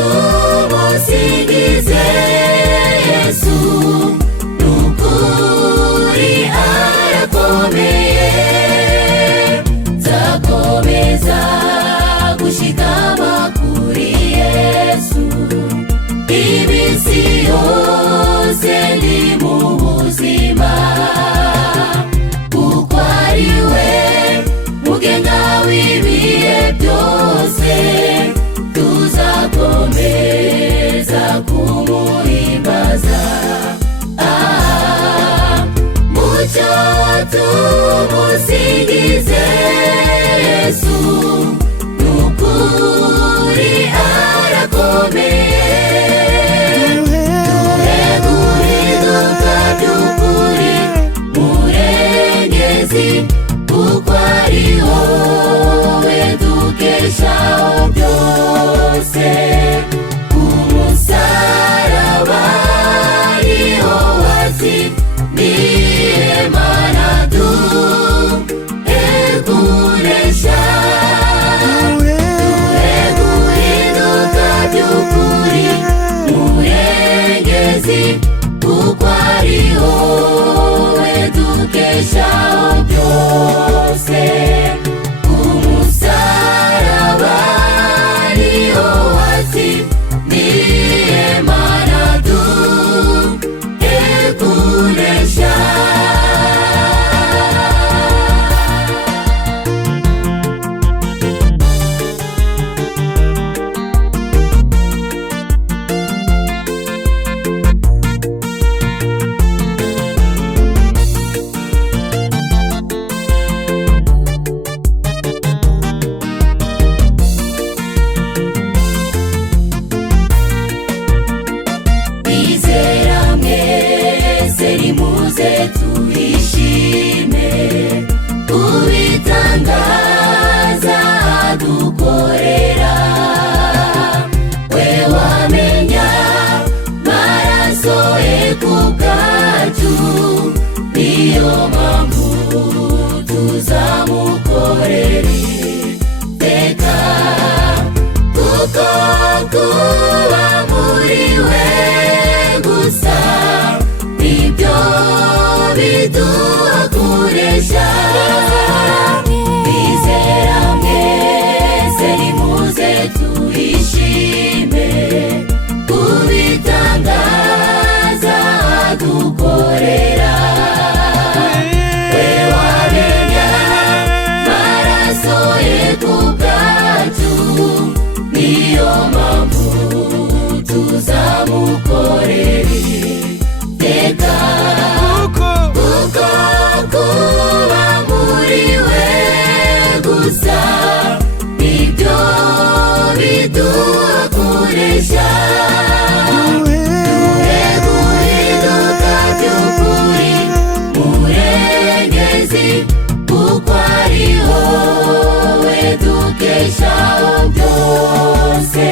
tumusingize Yesu, nukuri arakomeye. Nzakomeza gushikama kuri Yesu iminsi yose ndi mu buzima, kuko ari we mugenga w'ibihe byose. Tuzakomeza kumuhimbaza. Mucyo tumusingize Yesu, nukuri arakomeye. Duhe guhinduka by'ukuri murengezi, kuko ari wowe dukeshaho byose. Umusaraba niho wazimiye Mana, duhe kunesha. Duhe guhinduka by'ukuri murengezi, kuko ari wowe dukeshaho byose. Umusaraba niho wazimiye Mana, duhe kunesha. Bizera mwese nimuze turishime, ubitangaza adukorera. We wamenya maraso ye kubwacu, niyo mpamvu tuzamukorera iteka. Kuko kuba muri we gusa nibyo biduha kunesha. Bizera mwese nimuze turishime, ubitangaza adukorera. We wamenya maraso ye kubwacu, niyo mpamvu tuzamukorera iteka. Kuko kuba muri we gusa nibyo biduha kunesha. Duhe guhinduka by'ukuri murengezi, kuko ari wowe dukeshaho byose.